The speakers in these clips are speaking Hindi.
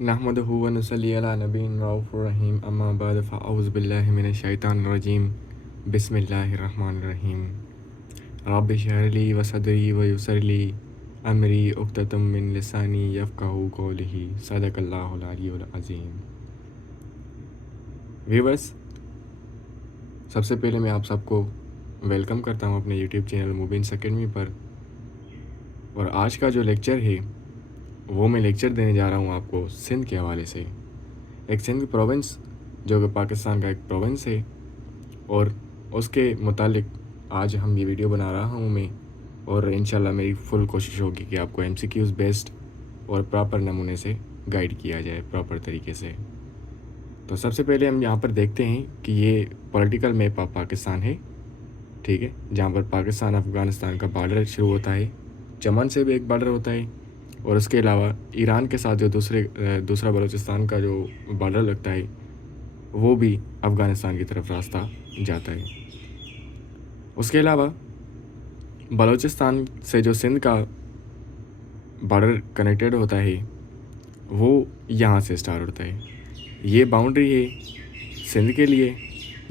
नहमदुहु व नुसल्ली अला नबीन रऊफ़ुर रहीम अम्मा बाद फ़अऊज़ु बिल्लाहि मिनश शैतानिर रजीम बिस्मिल्लाहिर रहमानिर रहीम रब्बि इश्रह ली व सदरी व यस्सिर ली अमरी उक़्दतम मिन लिसानी यफ़क़हू क़ौली सदक़ल्लाहुल अलियुल अज़ीम। व्यूअर्स, सबसे पहले मैं आप सबको वेलकम करता हूँ अपने यूट्यूब चैनल मुबीन्स अकेडमी पर। और आज का जो लेक्चर है वो मैं लेक्चर देने जा रहा हूँ आपको सिंध के हवाले से। एक सिंध प्रोविंस जो कि पाकिस्तान का एक प्रोविंस है, और उसके मुतालिक आज हम ये वीडियो बना रहा हूँ मैं। और इंशाल्लाह मेरी फुल कोशिश होगी कि आपको MCQs बेस्ड और प्रॉपर नमूने से गाइड किया जाए प्रॉपर तरीके से। तो सबसे पहले हम यहाँ पर देखते हैं कि ये पॉलिटिकल मैप ऑफ पाकिस्तान है, ठीक है, जहाँ पर पाकिस्तान अफ़गानिस्तान का बॉर्डर शुरू होता है, चमन से भी एक बॉर्डर होता है, और उसके अलावा ईरान के साथ जो दूसरा बलूचिस्तान का जो बॉर्डर लगता है वो भी अफ़गानिस्तान की तरफ रास्ता जाता है। उसके अलावा बलूचिस्तान से जो सिंध का बॉर्डर कनेक्टेड होता है वो यहाँ से स्टार्ट होता है। ये बाउंड्री है सिंध के लिए,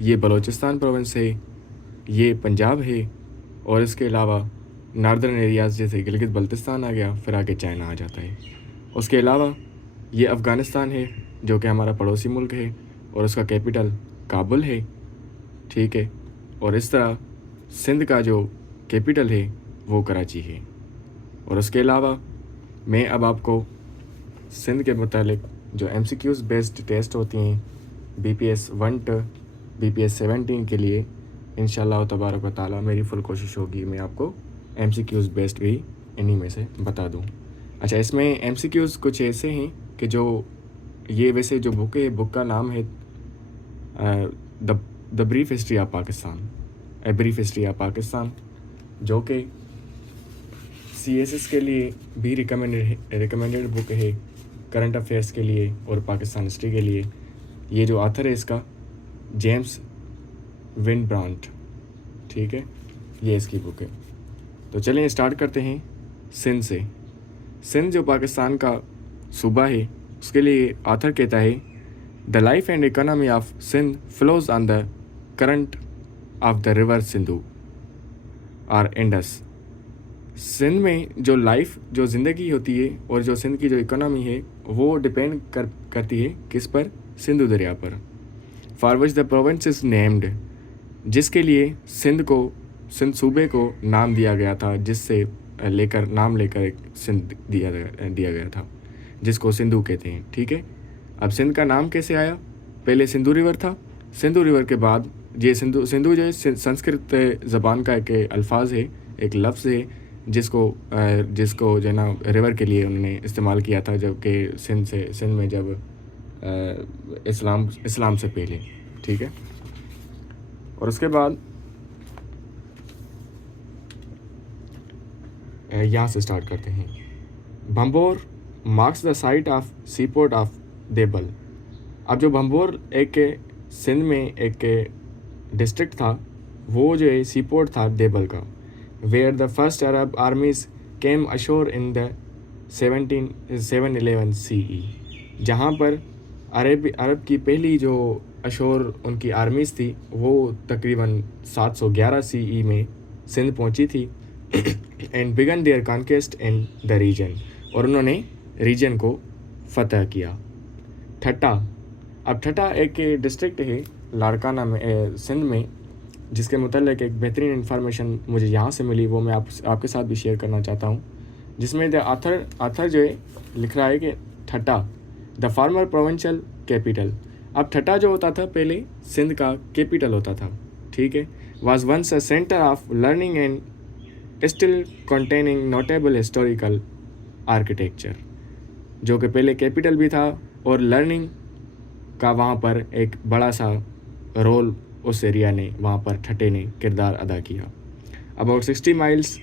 ये बलूचिस्तान प्रोविंस है, ये पंजाब है, और इसके अलावा नॉर्दर्न एरियाज़ जैसे गिलगित बल्तिस्तान आ गया, फिर आगे चाइना आ जाता है। उसके अलावा ये अफ़गानिस्तान है जो कि हमारा पड़ोसी मुल्क है, और उसका कैपिटल काबुल है, ठीक है। और इस तरह सिंध का जो कैपिटल है वो कराची है। और उसके अलावा मैं अब आपको सिंध के मुतालिक जो MCQs बेस्ड टेस्ट होती हैं BPS 1 to BPS 17 के लिए इंशाल्लाह तबारक व ताला मेरी फुल कोशिश होगी मैं आपको MCQs बेस्ड भी इन्हीं में से बता दूं। अच्छा, इसमें MCQs कुछ ऐसे हैं कि जो ये वैसे जो बुक है, बुक का नाम है the brief history of Pakistan, a brief history of Pakistan, जो कि CSS के लिए भी रिकमेंडेड बुक है, करंट अफेयर्स के लिए और पाकिस्तान हिस्ट्री के लिए। ये जो ऑथर है इसका जेम्स विंडब्रांट, ठीक है, ये इसकी बुक है। तो चलिए स्टार्ट करते हैं सिंध से। सिंध जो पाकिस्तान का सूबा है उसके लिए ऑथर कहता है the life and economy of Sindh flows on the current of the river Sindhu और इंडस। सिंध में जो लाइफ, जो ज़िंदगी होती है और जो सिंध की जो इकोनॉमी है वो डिपेंड करती है किस पर? सिंधु दरिया पर। For which the province is named, जिसके लिए सिंध सूबे को नाम दिया गया था, जिससे नाम लेकर एक सिंध दिया गया था, जिसको सिंधु कहते हैं, ठीक है। अब सिंध का नाम कैसे आया? पहले सिंधु रिवर था, सिंधु रिवर के बाद ये सिंधु जो है संस्कृत ज़बान का एक अल्फाज है, एक लफ्ज़ है, जिसको जो है ना रिवर के लिए उन्होंने इस्तेमाल किया था, जबकि सिंध में जब इस्लाम से पहले, ठीक है। और उसके बाद यहाँ से स्टार्ट करते हैं। Bhambore marks the site of seaport of Debal. अब जो भंबोर एक सिंध में एक डिस्ट्रिक्ट था, वो जो है सीपोर्ट था देबल का, where the first Arab armies came ashore in the 711 CE, जहाँ पर अरब की पहली जो अशोर उनकी आर्मीज़ थी वो तकरीबन 711 CE में सिंध पहुँची थी and began their conquest in the region, और उन्होंने रीजन को फतह किया। ठट्टा, अब ठट्टा एक डिस्ट्रिक्ट है लाड़काना में सिंध में, जिसके मुतल्लिक एक बेहतरीन इन्फॉर्मेशन मुझे यहाँ से मिली, वो मैं आपके साथ भी शेयर करना चाहता हूँ, जिसमें द आथर जो है लिख रहा है कि ठट्टा द फार्मर प्रोविंशियल कैपिटल। अब ठट्टा जो होता था पहले सिंध का कैपिटल होता था, ठीक है, was once a centre of learning and still containing notable historical architecture, जो कि पहले कैपिटल भी था और लर्निंग का वहाँ पर एक बड़ा सा रोल उस एरिया ने, वहाँ पर ठट्टे ने किरदार अदा किया। About 60 miles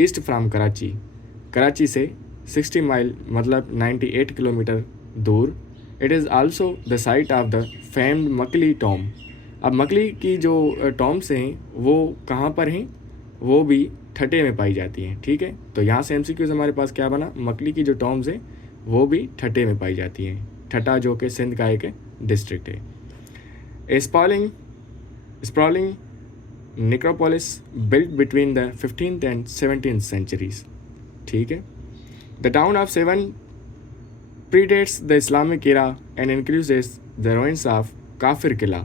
east from Karachi से 60 माइल मतलब 98 किलोमीटर दूर। It is also the site of the famed मकली Tom. अब मकली की जो टॉम्स हैं वो कहाँ पर हैं? वो भी ठट्टे में पाई जाती हैं, ठीक है। तो यहाँ से MCQs हमारे पास क्या बना? मकली की जो टॉम्स हैं वो भी ठट्टे में पाई जाती हैं, ठट्टा जो कि सिंध का एक डिस्ट्रिक्ट है। ए sprawling necropolis built between the 15th and 17th centuries। ठीक है। The town of Sevan predates the Islamic era and includes the ruins of काफिर किला।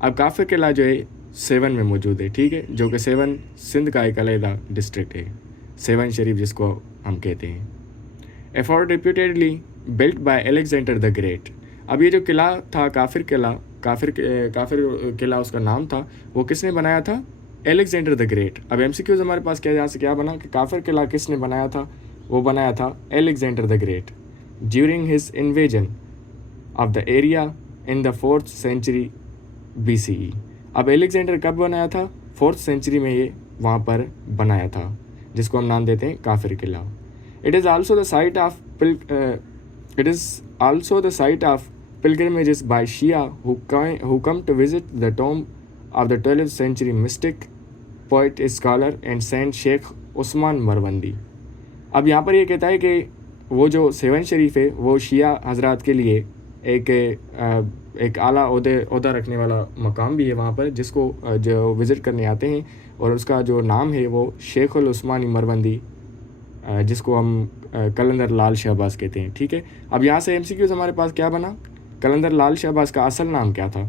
अब काफिर किला जो है सेवन में मौजूद है, ठीक है, जो कि सेवन सिंध का एक अलग डिस्ट्रिक्ट है, सेवन शरीफ जिसको हम कहते हैं। A fort reputedly built by Alexander the Great. अब ये जो किला था काफिर किला उसका नाम था, वो किसने बनाया था? Alexander the Great. अब एमसीक्यूज हमारे पास क्या यहाँ से क्या बना कि काफिर किला किसने बनाया था? वो बनाया था Alexander the great during his invasion of the area in the 4th century BCE। अब अलेक्जेंडर कब बनाया था? 4th सेंचुरी में ये वहाँ पर बनाया था, जिसको हम नाम देते हैं काफिर किला। It is also the site of pilgrimages by Shia who come to visit the tomb of the 12th century mystic, poet, scholar and saint Sheikh Usman Marwandi. अब यहाँ पर ये कहता है कि वो जो सेवन शरीफ है वो शिया हजरात के लिए एक आला ओहदा रखने वाला मकाम भी है वहाँ पर, जिसको जो विज़िट करने आते हैं, और उसका जो नाम है वो शेख उल उस्मानी मरवंदी, जिसको हम कलंदर लाल शहबाज कहते हैं। ठीक है। अब यहाँ से MCQs हमारे पास क्या बना? कलंदर लाल शहबाज का असल नाम क्या था?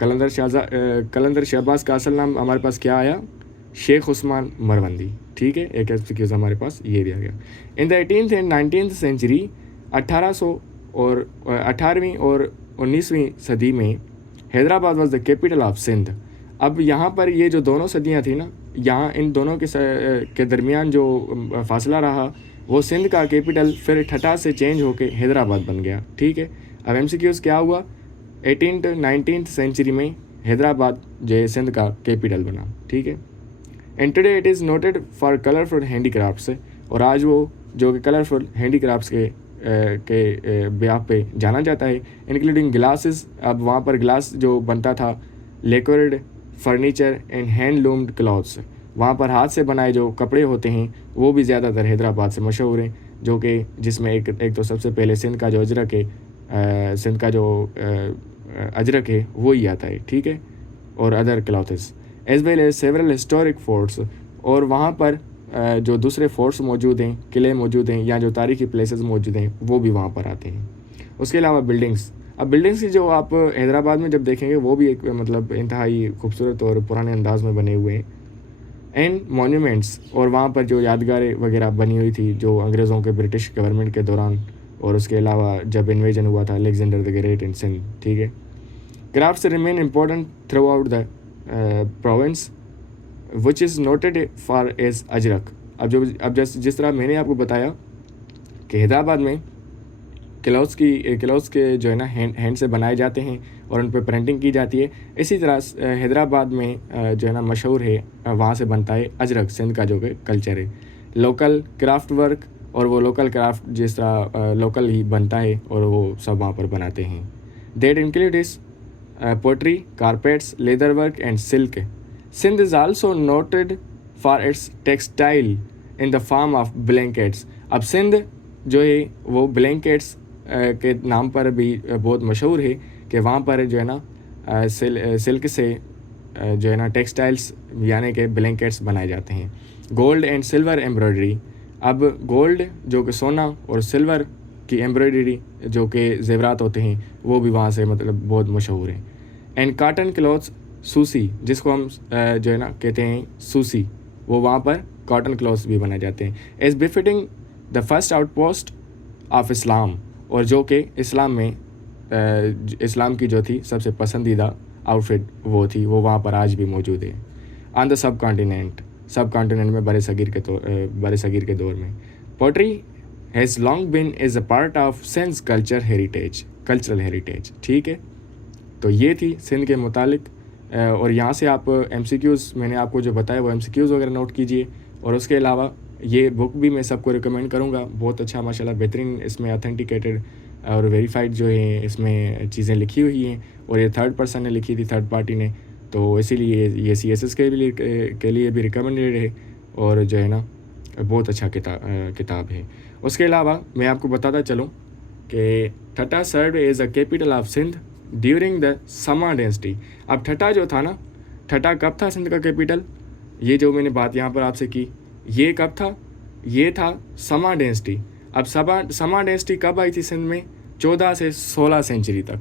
कलंदर शहबाज का असल नाम हमारे पास क्या आया? शेख उस्मान मरवंदी। ठीक है, एक MCQs हमारे पास ये दिया गया। In the 18th and 19th century 18वीं और 19वीं सदी में Hyderabad was the capital of Sindh. अब यहाँ पर ये जो दोनों सदियाँ थी ना, यहाँ इन दोनों के दरमियान जो फासला रहा वो सिंध का कैपिटल फिर ठट्टा से चेंज होके हैदराबाद बन गया। ठीक है। अब MCQs क्या हुआ? 18th 19th सेंचुरी में हैदराबाद जो सिंध का कैपिटल बना। ठीक है। And today it is noted for colourful handicrafts, और आज वो जो कि कलरफुल हैंडीक्राफ्ट्स के ब्याह पे जाना जाता है, इंक्लूडिंग ग्लासेस। अब वहाँ पर ग्लास जो बनता था, लेक्वर्ड फर्नीचर एंड हैंडलूम्ड क्लॉथ्स, वहाँ पर हाथ से बनाए जो कपड़े होते हैं वो भी ज़्यादातर हैदराबाद से मशहूर हैं, जो कि जिसमें एक तो सबसे पहले सिंध का जो अजरक है, सिंध का जो अजरक है वो ही आता है। ठीक है। और other cloths as well as several historic forts, और वहाँ पर जो दूसरे फोर्ट्स मौजूद हैं, किले मौजूद हैं, या जो तारीखी प्लेसेस मौजूद हैं वो भी वहाँ पर आते हैं। उसके अलावा बिल्डिंग्स। अब बिल्डिंग्स की जो आप हैदराबाद में जब देखेंगे वो भी एक मतलब इंतहाई खूबसूरत और पुराने अंदाज में बने हुए हैं। एंड मॉन्यूमेंट्स, और वहाँ पर जो यादगारें वगैरह बनी हुई थी जो अंग्रेज़ों के ब्रिटिश गवर्नमेंट के दौरान, और उसके अलावा जब इन्वेजन हुआ था Alexander the great in Sindh. ठीक है। Crafts remain important throughout the province which is noted for as Ajrak. अब जिस तरह मैंने आपको बताया कि हैदराबाद में क्लॉथ्स के जो है ना हैंड से बनाए जाते हैं और उन पर प्रिंटिंग की जाती है, इसी तरह हैदराबाद में जो है ना मशहूर है, वहाँ से बनता है अजरक, सिंध का जो कि कल्चर है। लोकल क्राफ्ट वर्क, और वो लोकल क्राफ्ट जिस तरह लोकल ही बनता है और वो सब वहाँ पर बनाते हैं। That includes pottery, carpets, leather work and silk. Sindh is also noted for its textile in the form of blankets. अब सिंध जो है वो ब्लैंकेट्स के नाम पर भी बहुत मशहूर है कि वहाँ पर जो है ना सिल्क से जो है ना टेक्सटाइल्स यानी कि ब्लैंकेट्स बनाए जाते हैं। Gold and silver embroidery. अब गोल्ड जो कि सोना और सिल्वर की एम्ब्रॉयडरी जो कि जेवरात होते हैं वो भी वहाँ से मतलब बहुत मशहूर है। एंड कॉटन क्लॉथ्स, सूसी, जिसको हम जो है ना कहते हैं सूसी, वो वहाँ पर कॉटन क्लॉथ्स भी बनाए जाते हैं। As befitting the first outpost of Islam, और जो कि इस्लाम में इस्लाम की जो थी सबसे पसंदीदा आउटफिट वो थी, वो वहाँ पर आज भी मौजूद है। ऑन द सब कॉन्टिनेंट में बड़े सगीर के दौर में pottery has long been as a part of Sindh cultural heritage. ठीक है। तो ये थी सिंध के मुतालिक, और यहाँ से आप MCQs मैंने आपको जो बताया वो MCQs वगैरह नोट कीजिए। और उसके अलावा ये बुक भी मैं सबको रिकमेंड करूँगा, बहुत अच्छा माशाल्लाह बेहतरीन, इसमें ऑथेंटिकेटेड और वेरीफाइड जो है इसमें चीज़ें लिखी हुई हैं, और ये थर्ड पर्सन ने लिखी थी, थर्ड पार्टी ने, तो इसीलिए ये CSS के लिए भी रिकमेंडेड है, और जो है ना बहुत अच्छा किताब है। उसके अलावा मैं आपको बताता चलूँ कि Thatta served as a capital of Sindh during the Samma dynasty. अब ठट्टा जो था ना, ठट्टा कब था सिंध का कैपिटल? ये जो मैंने बात यहाँ पर आपसे की, ये कब था? ये था समा डेंसिटी। अब समा डेंसिटी कब आई थी सिंध में? 14 से 16 सेंचुरी तक।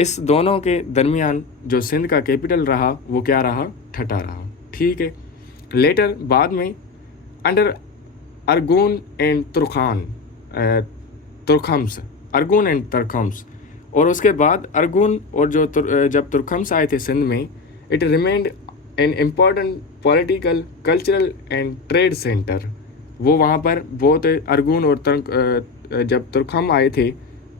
इस दोनों के दरमियान जो सिंध का कैपिटल रहा वो क्या रहा? ठट्टा रहा। ठीक है। लेटर बाद में अंडर अरगोन एंड अरगोन एंड तुर्खम्स, और उसके बाद अरगोन और जो जब तुर्खम्स आए थे सिंध में, it remained an important political, cultural and trade centre. वो वहाँ पर बहुत अरगोन और जब तुर्खम आए थे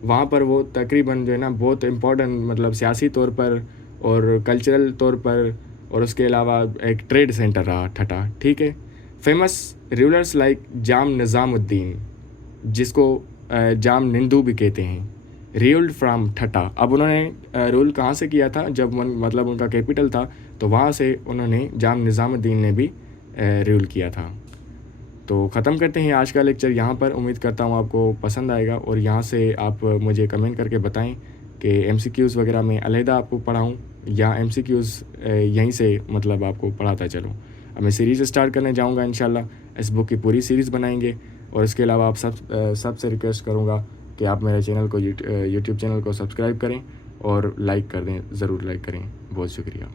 वहाँ पर वो तकरीबन जो है ना बहुत इम्पोर्टेंट, मतलब सियासी तौर पर और कल्चरल तौर पर, और उसके अलावा एक ट्रेड सेंटर रहा ठट्टा। ठीक है। फेमस रूलर्स लाइक जाम निज़ामुद्दीन, जिसको जाम निंदू भी कहते हैं, रूल्ड फ्राम ठट्टा। अब उन्होंने रूल कहाँ से किया था? जब मतलब उनका कैपिटल था तो वहाँ से उन्होंने जाम निज़ामुद्दीन ने भी रूल किया था। तो ख़त्म करते हैं आज का लेक्चर यहाँ पर। उम्मीद करता हूँ आपको पसंद आएगा, और यहाँ से आप मुझे कमेंट करके बताएं कि MCQs वगैरह मैं अलहदा आपको पढ़ाऊँ या MCQs यहीं से मतलब आपको पढ़ाता चलूँ। अब मैं सीरीज़ स्टार्ट करने जाऊँगा इंशाल्लाह। इस बुक की पूरी सीरीज़ बनाएंगे, और इसके अलावा आप सबसे रिक्वेस्ट करूँगा कि आप मेरे चैनल को यूट्यूब चैनल को सब्सक्राइब करें और लाइक कर दें, ज़रूर लाइक करें। बहुत शुक्रिया।